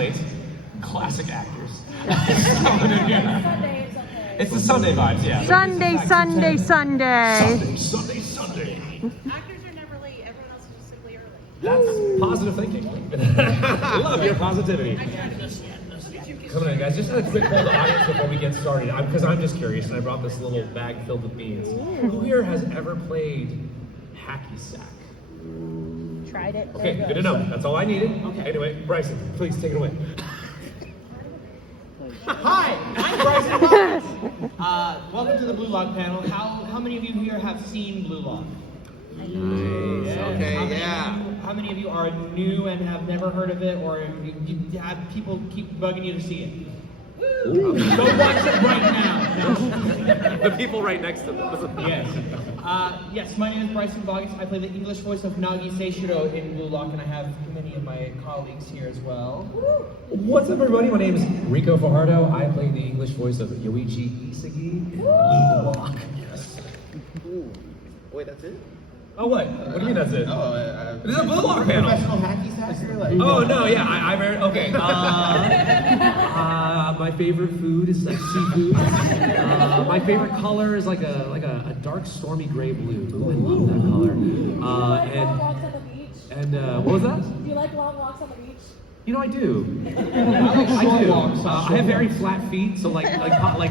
plate. Classic actors. It's the Sunday vibes, yeah. Sunday. Sunday. Sunday. Actors are never late. Everyone else is just simply early. That's positive thinking. Love your positivity. Coming in, guys. Just a quick call to the audience before we get started, because I'm just curious, and I brought this little bag filled with beans. Who here has ever played hacky sack? Tried it. Okay, good to know. That's all I needed. Okay. Anyway, Bryson, please take it away. Hi, I'm Bryson. Baugus. Welcome to the Blue Lock panel. How many of you here have seen Blue Lock? Nice. Okay, how many of you are new and have never heard of it, or you have people keep bugging you to see it? Go watch it right now. The people right next to them. Yes. Yes, my name is Bryson Baugus. I play the English voice of Nagi Seishiro in Blue Lock, and I have many of my colleagues here as well. What's up, everybody? My name is Ricco Fajardo. I play the English voice of Yoichi Isagi in Blue Lock. Yes. Wait, that's it? Oh, what? What do you mean that's it? Oh, This is a Blue Lock panel. professional hacky sacker? Like, Oh, no, yeah, I very, okay. My favorite food is like seafood. My favorite color is like a dark stormy gray blue. Ooh, I love that color. Long walks on the beach. And what was that? Do you like long walks on the beach? You know, I do. I I have very flat feet, so like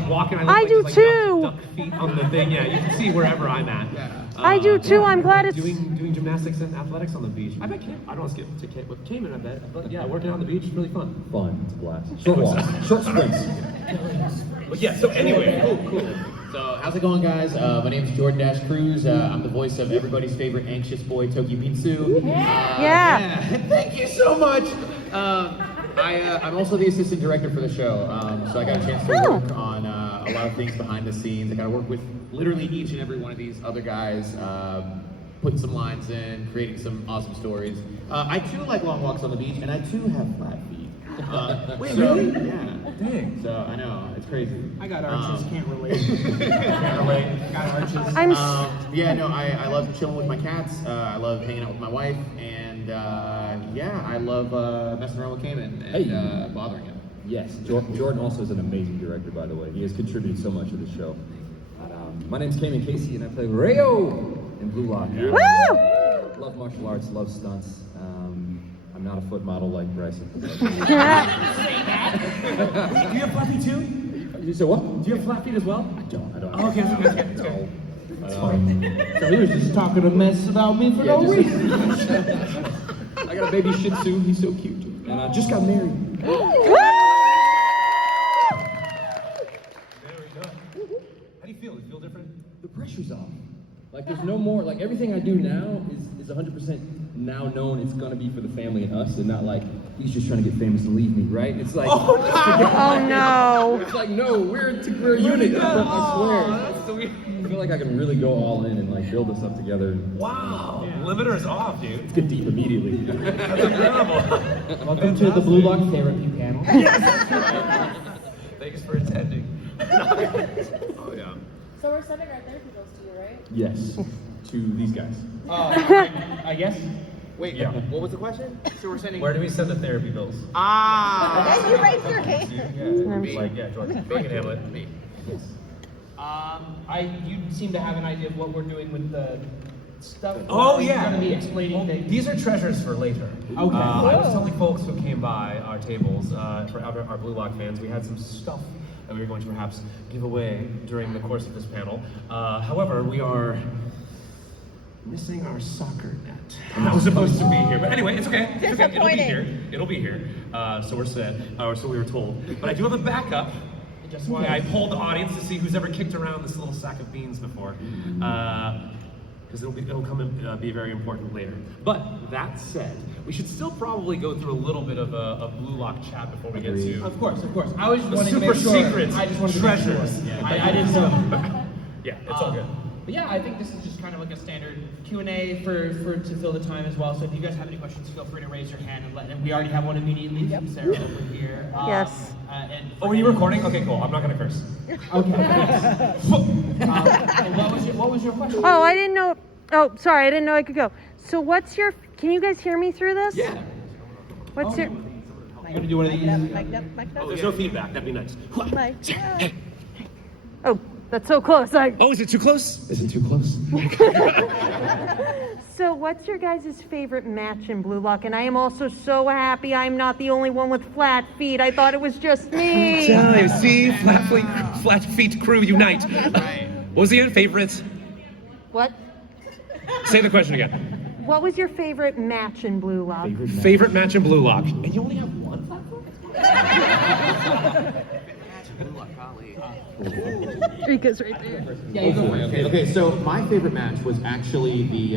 walking. I do like too. Duck feet on the thing. Yeah, you can see wherever I'm at. I do too. I'm glad it's doing gymnastics and athletics on the beach. I bet I don't want to skip to with Kamen. I bet, but yeah, working on the beach is really fun. Fun, it's a blast. Short walks, short sprints. But yeah, so anyway, cool. So, how's it going, guys? My name's Jordan Cruz. I'm the voice of everybody's favorite anxious boy, Tokibitsu. Yeah. Thank you so much. I'm also the assistant director for the show, so I got a chance to work on a lot of things behind the scenes. I got to work with literally each and every one of these other guys, putting some lines in, creating some awesome stories. I too like long walks on the beach, and I too have flat feet. Wait, so, really? Yeah. Dang. So I know it's crazy. I got arches, can't relate. Got arches. I'm Yeah, no, I love chilling with my cats. I love hanging out with my wife, and yeah, I love messing around with Kamen and bothering him. Yes, Jordan also is an amazing director, by the way. He has contributed so much to the show. My name's Kamen Casey, and I play Ricco in Blue Lock. Woo! Love martial arts, love stunts. I'm not a foot model like Bryson. Do you have flat feet too? You said what? Do you have flat feet as well? I don't. Oh, okay, that's good. It's fine. So he was just talking a mess about me for no reason. I got a baby Shih Tzu. He's so cute. And I just got married. How do you feel? Do you feel different? The pressure's off. Like there's no more. Like everything I do now is 100% now known. It's gonna be for the family and us, and not like he's just trying to get famous and leave me, right? It's like Oh no. it's like no, we're a unit. I swear. I feel like I can really go all in and like build this up together. Wow. Limiters off, dude. Let's get deep immediately. That's incredible. Welcome to the Blue Lock therapy panel. Thanks for attending. Oh yeah. So we're sending our therapy bills to you, right? Yes, to these guys. I guess. Wait, Yeah. what was the question? So we're sending. Where do we send the therapy bills? You raised your hand. Yeah, Jordan. Go ahead, handle it. Me. You seem to have an idea of what we're doing with the stuff. Oh You're yeah. going to be explaining Well, things. these are treasures for later. Okay. I was telling folks who came by our tables, for our Blue Lock fans, we had some stuff that we were going to perhaps give away during the course of this panel. However, we are missing our soccer net. And that was supposed to be here. But anyway, it's okay. It's okay. It'll be here. It'll be here. So we're set, or so we were told. But I do have a backup. Just why I polled the audience to see who's ever kicked around this little sack of beans before. Because it'll come and be very important later. But that said, we should still probably go through a little bit of a Blue Lock chat before we get to Of course. I was just the wanting to super make sure. secret I just wanted to treasures. Make sure. I didn't know. Yeah, it's all good. But yeah, I think this is just kind of like a standard Q&A for to fill the time as well. So if you guys have any questions, feel free to raise your hand and we already have one immediately from Sarah over here. Yes. Oh, were you recording? Okay, cool. I'm not gonna curse. Okay. What was your question? Oh, I didn't know. Oh, sorry, I didn't know I could go. So what's your? Can you guys hear me through this? Yeah. What's your? I'm gonna do one of these. Mic'd up. Oh, there's no feedback. That'd be nice. Mic'd up. Oh, that's so close. Oh, is it too close? Is it too close? So what's your guys' favorite match in Blue Lock? And I am also so happy I'm not the only one with flat feet. I thought it was just me. See, flat feet crew unite. What was your favorite? What? Say the question again. What was your favorite match in Blue Lock? Favorite match in Blue Lock. And you only have one platform? Ricco's right there. Yeah, you go for it. Okay. So my favorite match was actually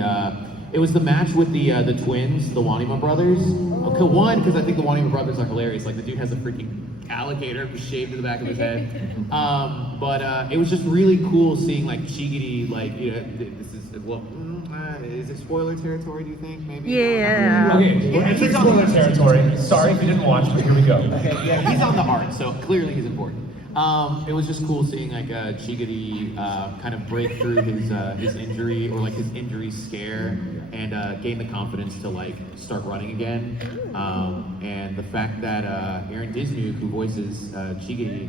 it was the match with the twins, the Wanima brothers. Okay, one, because I think the Wanima brothers are hilarious. Like the dude has a freaking alligator who's shaved to the back of his head. But it was just really cool seeing like Shigiri, like, you know, this is, well, is it spoiler territory, do you think, maybe? Yeah. Okay, we're entering spoiler territory. Sorry if you didn't watch, but here we go. Okay, yeah, he's on the art, so clearly he's important. It was just cool seeing like Chigiri kind of break through his injury, or like his injury scare, and gain the confidence to like start running again. And the fact that Aaron Dismuke, who voices Chigiri,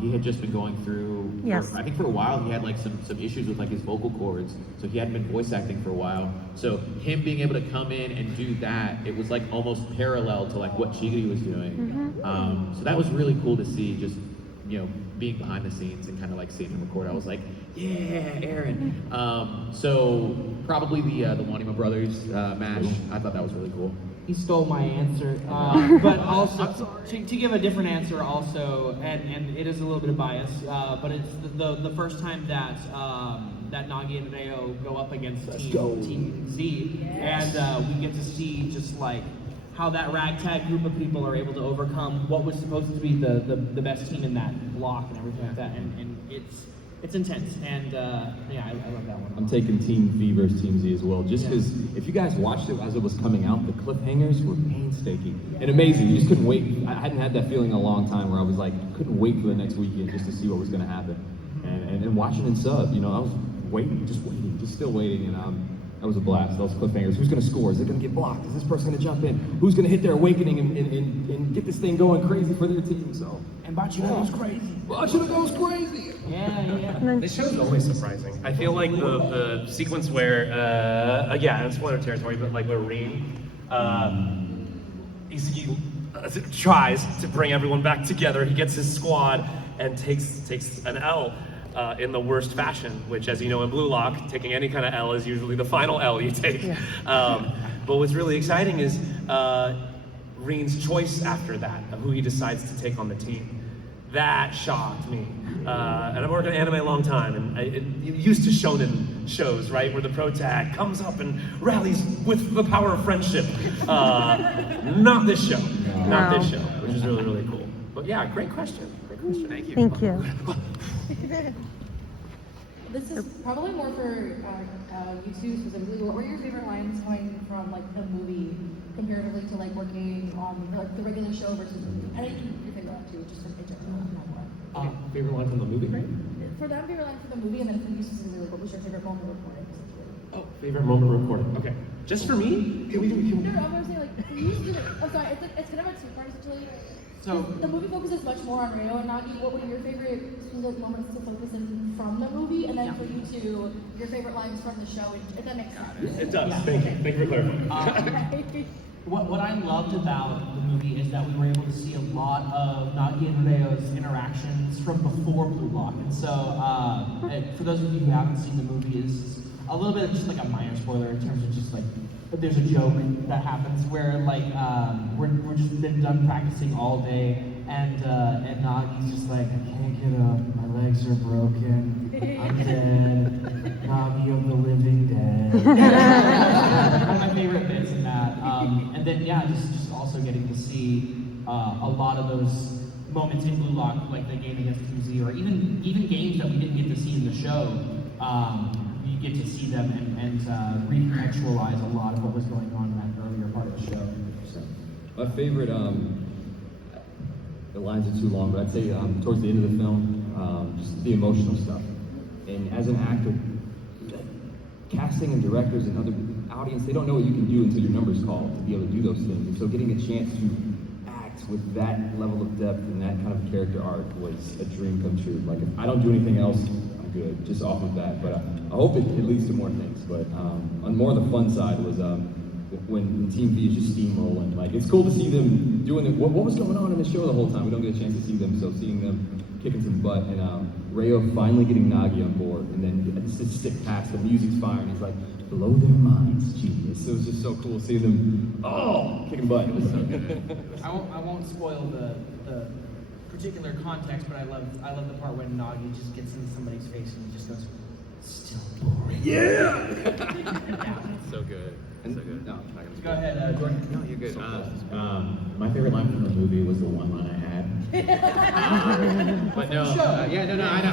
he had just been going through, Yes. I think for a while he had like some issues with like his vocal cords, so he hadn't been voice acting for a while. So him being able to come in and do that, it was like almost parallel to like what Chigiri was doing. So that was really cool to see, just, you know, being behind the scenes and kind of like seeing him record. I was like, yeah, Aaron. So probably the Wanima Brothers match. I thought that was really cool. He stole my answer, but also to give a different answer also, and it is a little bit of bias, but it's the first time that that Nagi and Reo go up against Team Z, and we get to see just like how that ragtag group of people are able to overcome what was supposed to be the best team in that block and everything like that, and it's intense, and yeah, I love that one. I'm taking Team V versus Team Z as well, just because if you guys watched it as it was coming out, the cliffhangers were painstaking and amazing. You just couldn't wait. I hadn't had that feeling in a long time where I was like, couldn't wait for the next weekend just to see what was going to happen. And watching in sub, you know, I was waiting, just still waiting, and that was a blast. Those cliffhangers. Who's going to score? Is it going to get blocked? Is this person going to jump in? Who's going to hit their awakening and get this thing going crazy for their team? So. And Bachino goes crazy. Bachino goes crazy. Yeah. This show's always surprising. I feel like the sequence where, yeah, it's spoiler territory, but like where Reen, he tries to bring everyone back together. He gets his squad and takes an L in the worst fashion, which, as you know, in Blue Lock, taking any kind of L is usually the final L you take. Yeah. But what's really exciting is Reen's choice after that, of who he decides to take on the team. That shocked me. And I've worked in anime a long time, and it used to shonen shows, right, where the protag comes up and rallies with the power of friendship. Not this show. Not this show, which is really, really cool. But yeah, great question. Thank you. Thank you. This is probably more for you two specifically. What were your favorite lines coming from like the movie comparatively to like working on like the regular show versus the movie? I didn't your favorite line too, just for picture. Favorite line from the movie? For them, favorite line for the movie, and then for you specifically, what was your favorite moment recording? Oh, favorite moment recorded. Okay. Just for me? No, I'm gonna say like for you specifically. Oh, sorry, it's kind of a two-part essentially. So the movie focuses much more on Reo and Nagi. What were your favorite specific moments to focus in from the movie, and then for you two, your favorite lines from the show? If that makes sense. It does. Thank you. Thank you for clarifying. What I loved about the movie is that we were able to see a lot of Nagi and Reo's interactions from before Blue Lock, and so for those of you who haven't seen the movie, is a little bit of just like a minor spoiler in terms of just like there's a joke that happens where like we're just been done practicing all day, and Nagi's just like, I can't get up, my legs are broken, I'm dead, Nagi of the living dead. One of my favorite bits in that, and then yeah, just also getting to see a lot of those moments in Blue Lock, like the game against Team Z, or even games that we didn't get to see in the show. You get to see them and recontextualize a lot of what was going on in that earlier part of the show. My favorite, the lines are too long, but I'd say towards the end of the film, just the emotional stuff. And as an actor, casting and directors and other audience, they don't know what you can do until your number's called to be able to do those things. And so getting a chance to act act with that level of depth and that kind of character arc was a dream come true. Like, if I don't do anything else, I'm good, just off of that. But I hope it leads to more things. But on more of the fun side was when Team V is just steamrolling. Like, it's cool to see them doing it. What was going on in the show the whole time? We don't get a chance to see them, so seeing them kicking some butt, and Rayo finally getting Nagi on board, and then it's just stick past, the music's firing, he's like, blow their minds, genius. It was just so cool seeing them, kicking butt. It was so good. I won't spoil the particular context, but I love the part when Nagi just gets in somebody's face and he just goes, still boring. Yeah! Yeah. So good. And, So good. no, I'm not gonna Go ahead, Jordan. No, you're good. My favorite line from the movie was the one line I had. But no, I know.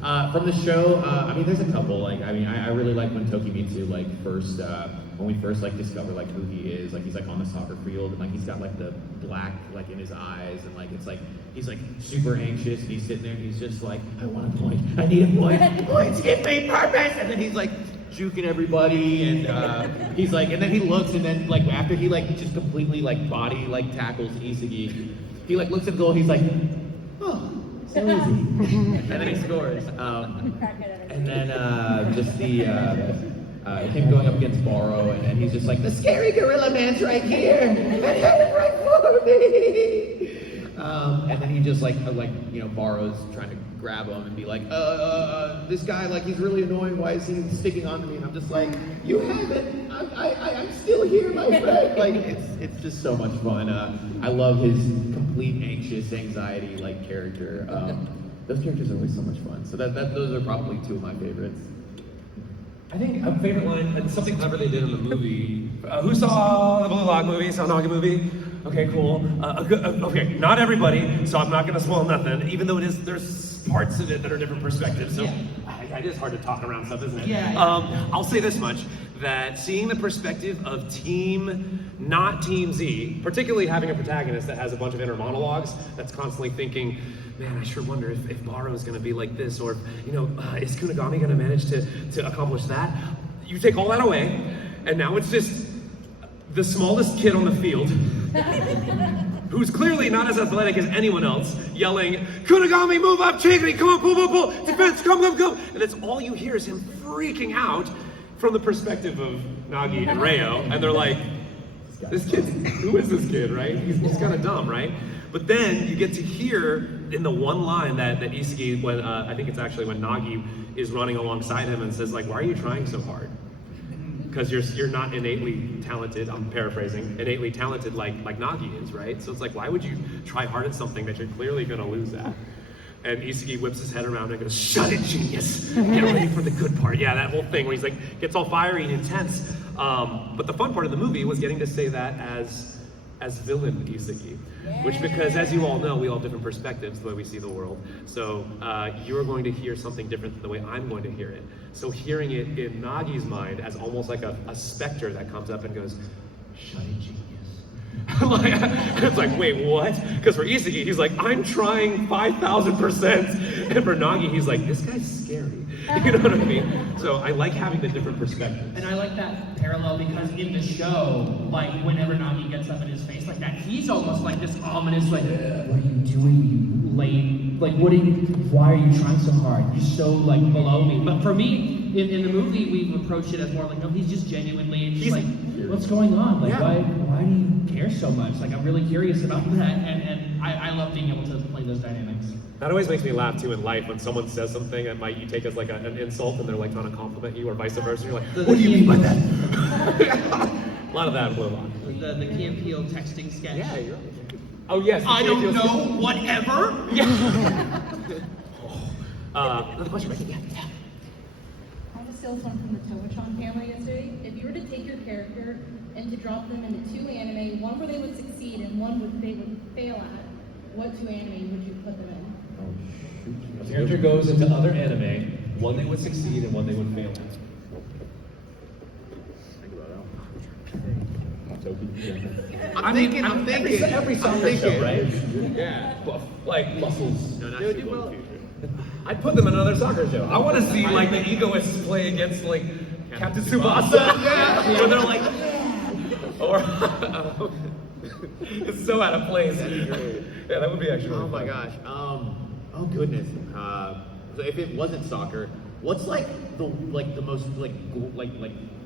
I was from the show. I mean, there's a couple. Like, I mean, I really like when Tokimitsu first when we first discover who he is. Like, he's on the soccer field and he's got the black in his eyes, and he's he's super anxious, and he's sitting there and he's just like, I want a point. I need a point. Points give me purpose. And then he's juking everybody, and he's and then he looks, and then after he just completely body tackles Isagi, he looks at the goal, he's like, oh, so easy. And then he scores. And then just the him going up against Baro, and he's just like, the scary gorilla man's right here, and headed right for me. And then he just Baro's trying to grab him and be like, this guy, he's really annoying. Why is he sticking on to me? And I'm just like, you haven't. I'm still here, my friend. It's just so much fun. I love his complete anxious anxiety character. Those characters are always so much fun. So those are probably two of my favorites. I think a favorite line, and something clever they did in the movie. Who saw the Blue Lock movie? Saw Nagi movie? Okay, cool. Okay, not everybody, so I'm not gonna spoil nothing. Even though there's parts of it that are different perspectives. So it is hard to talk around stuff, isn't it? Yeah. I'll say this much: that seeing the perspective of not Team Z, particularly having a protagonist that has a bunch of inner monologues, that's constantly thinking, man, I sure wonder if Baro is going to be like this, or, is Kunigami going to manage to accomplish that? You take all that away, and now it's just the smallest kid on the field, who's clearly not as athletic as anyone else, yelling, Kunigami, move up, Chigri, come on, pull, defense, come. And that's all you hear is him freaking out from the perspective of Nagi and Rayo, and they're like, who is this kid, right? He's kind of dumb, right? But then you get to hear in the one line that Isagi, when I think it's actually when Nagi is running alongside him and says, why are you trying so hard? Because you're not innately talented, I'm paraphrasing, innately talented like Nagi is, right? So it's why would you try hard at something that you're clearly gonna lose at? And Isagi whips his head around and goes, shut it, genius! Get ready for the good part. Yeah, that whole thing where he's gets all fiery and intense. But the fun part of the movie was getting to say that as villain Isagi. Which, because as you all know, we all have different perspectives the way we see the world. So you're going to hear something different than the way I'm going to hear it. So hearing it in Nagi's mind as almost like a specter that comes up and goes, shut it, genius. It's wait, what? Because for Isagi, he's I'm trying 5,000%. And for Nagi, he's this guy's scary. You know what I mean? So I like having the different perspectives. And I like that parallel because in the show, whenever Nagi gets up in his face like that, he's almost this ominous, what are you doing, you lame? Why are you trying so hard? You're so, below me. But for me, in the movie, we've approached it as more no, he's just genuinely, what's going on? Why do you care so much? I'm really curious about that, and I love being able to play those dynamics. That always makes me laugh too in life when someone says something that you take as an insult and they're trying to compliment you or vice versa. You're what do you mean by that? A lot of that blew on. The Key and Peele texting sketch. Yeah, you're right. Oh yes. I don't know, whatever. Yeah. Another question, right? Yeah. I have a sales one from the Tobachan family yesterday. If you were to take your character and to drop them into two anime, one where they would succeed and one they would fail at, what two anime would you put them in? The character goes into other anime, one they would succeed and one they would fail at. I'm thinking. Every soccer show, right? Yeah. Muscles. No, not They would Super do Bowl well. Future. I'd put them in another soccer show. I want to see the egoists play against Captain Tsubasa. Yeah. Where they're or It's so out of place. Yeah, that would be actually. Oh really my fun. gosh. Oh goodness. So if it wasn't soccer, what's like the most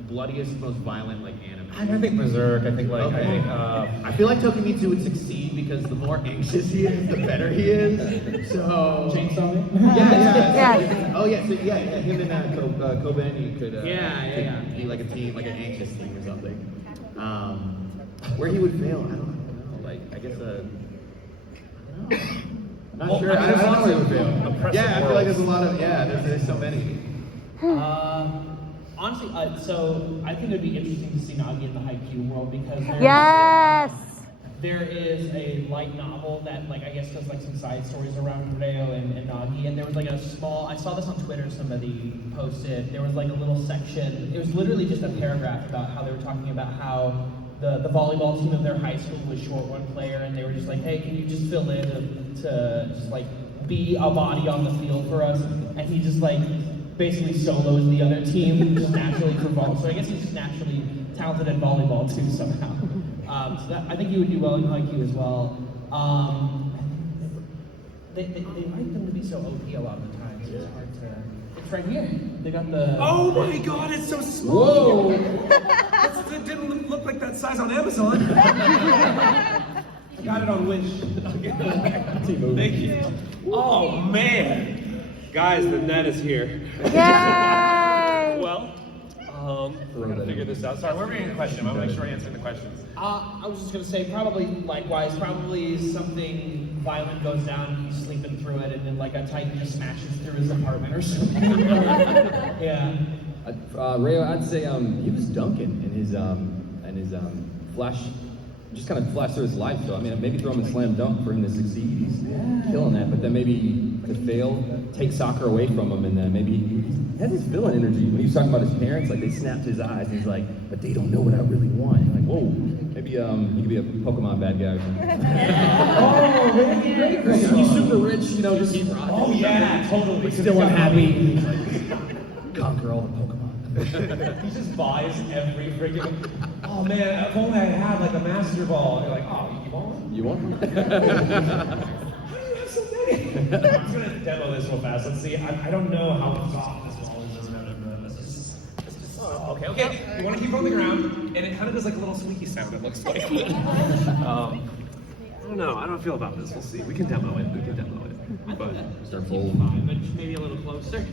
bloodiest, most violent like anime? I think Berserk. I think like Okay. I feel like Tokimitsu would succeed because the more anxious he is, the better he is. So Chainsaw Man? Yeah. Oh yeah. So yeah. Him and Koben, you could Yeah. be like a team, like an anxious team or something. Where he would fail, I don't know. Like I guess not Well, sure. I I mean, don't know there's where he lots would of fail. oppressive Yeah, I feel like worlds. there's a lot of there's so many. Honestly, so I think it'd be interesting to see Nagi in the Haikyuu world because Yes. there is a light novel that like I guess does like some side stories around Reo and Nagi, and there was like a small. I saw this on Twitter. Somebody posted. There was like a little section. It was literally just a paragraph about how they were talking about how the volleyball team of their high school was short one player, and they were just like, hey, can you just fill in to just like be a body on the field for us? And he just like basically solos the other team just naturally for volleyball. So I guess he's just naturally talented at volleyball too somehow. So that, I think he would do well in Haikyuu as well. They like them to be so OP a lot of the time. So it's hard to. It's right here. They got the. Oh my God! It's so small. Whoa! It didn't look like that size on Amazon. I got it on Wish. Thank you. Oh man, guys, the net is here. Yay! Well, we're gonna figure this out. Sorry, we're reading a question. I want to make sure we're answering the questions. I was just gonna say probably likewise. Probably something violent goes down and he's sleeping through it, and then like a titan just smashes through his apartment or something. Yeah. Reo, I'd say he was dunking in his flash, just kind of flash through his life. So I mean, maybe throw him a slam dunk for him to succeed. He's killing that, but then maybe to fail, take soccer away from him, and then maybe he has this villain energy. When he was talking about his parents, like they snapped his eyes, and he's like, but they don't know what I really want. And like, whoa, maybe he could be a Pokemon bad guy or something. Oh, that'd be great. He's super rich, you know, just Oh yeah, totally. but still unhappy. Conquer all the Pokemon. He just buys every freaking. Oh man, if only I had like a Master Ball. You're like, oh, you want one? You want one? How do you have so many? I'm just gonna demo this real fast. Let's see. I don't know how soft this ball is. Let's just. Oh, okay. You want to keep it on the ground, and it kind of does like a little squeaky sound. It looks like. I don't know. I don't feel about this. We'll see. We can demo it. But Start folding. But maybe a little closer.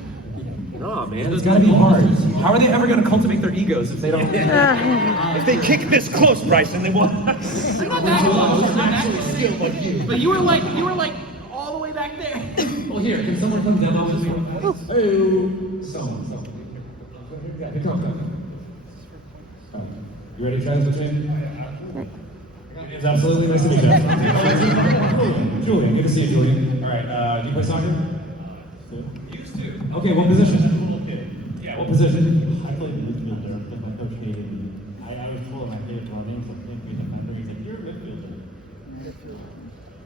oh man, it's gonna be hard. How are they ever gonna cultivate their egos if they don't? If they kick this close, Bryson, they won't. I'm not that close. I'm actually like you. But you were like all the way back there. Well, here, can someone come demo this one? Hey, someone. Yeah, come. You ready to try this with me? It's absolutely nice to meet you. Julian, good to see you, Julian. All right, do you play soccer? Used to. Okay, what position? As a little kid. Yeah, what position? I played midfielder, but my coach hated me. I was told my favorite running, so I played midfielder. He's like, you're a midfielder.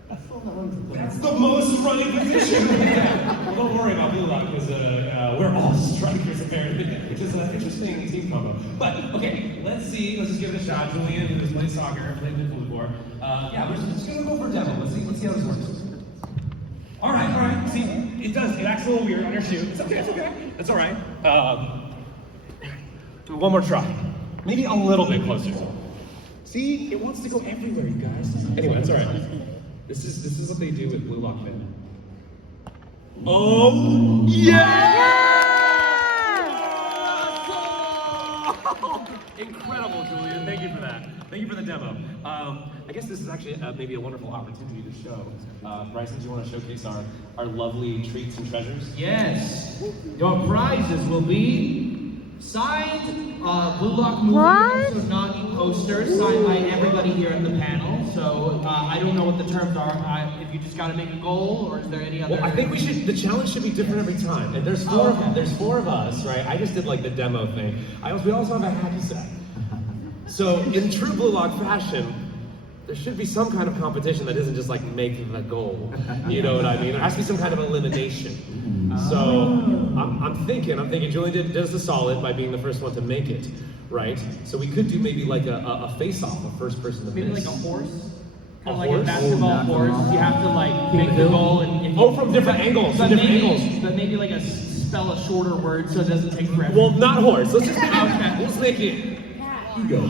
That's the one that runs the That's the most running position. Well, don't worry about Blue Lock, because we're all strikers apparently, which is an interesting team combo. But okay, let's see. Let's just give it a shot. Julian, who's played soccer, played midfield before. Yeah, we're just gonna go for a demo. Let's see how this works. All right. See, it does. It acts a little weird on your shoe. It's okay. That's all right. One more try. Maybe a little bit closer. See, it wants to go everywhere, you guys. Anyway, that's all right. This is what they do with Blue Lock Fan. Oh yeah! Incredible, Julian. Thank you for that. Thank you for the demo. I guess this is actually maybe a wonderful opportunity to show. Bryson, do you want to showcase our lovely treats and treasures? Yes. Your prizes will be signed Blue Lock movie What? episode Nagi posters signed by everybody here at the panel. So I don't know what the terms are. If you just got to make a goal, or is there any other? Well, I think the challenge should be different every time. And there's four of us, right? I just did like the demo thing. We also have a hacky sack. So in true Blue Lock fashion, there should be some kind of competition that isn't just like making the goal. You know what I mean? There has to be some kind of elimination. So I'm thinking Julian did us a solid by being the first one to make it, right? So we could do maybe like a face-off, a first person to Maybe miss. like a horse? A Kind of like horse? a basketball horse. You have to like make the goal and Oh, from different angles. But From different maybe, angles. but maybe like spell a shorter word so it doesn't take forever. Well, not horse. Let's just make Okay. it. Let's make it. Ego.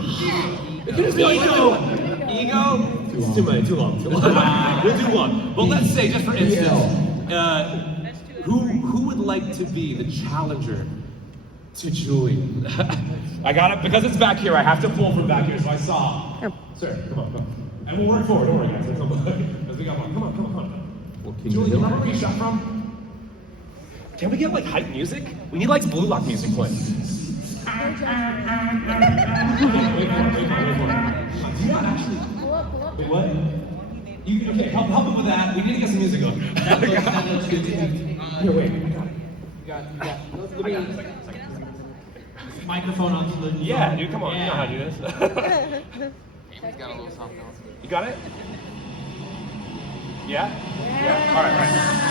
It could just be ego. Ego? It's too many. Too long. We'll do one. But let's say, just for instance, who would like to be the challenger to Julian? I got it because it's back here. I have to pull from back here, so I saw. Oh. Sir, come on. And we'll work forward. Don't worry, guys. As we got one. Come on. What king Julian, of you the know where we shot from? Can we get like hype music? We need like Blue Lock music playing. Wait for it. Do you not actually? Pull up. Wait, what? Okay, help him with that. We need to get some music going. That looks good to me. Here, wait. I got it. You got. Microphone onto the. Yeah, dude, come on. You know how to do this. He's got a little something else. You got it? Yeah? Yeah? All right.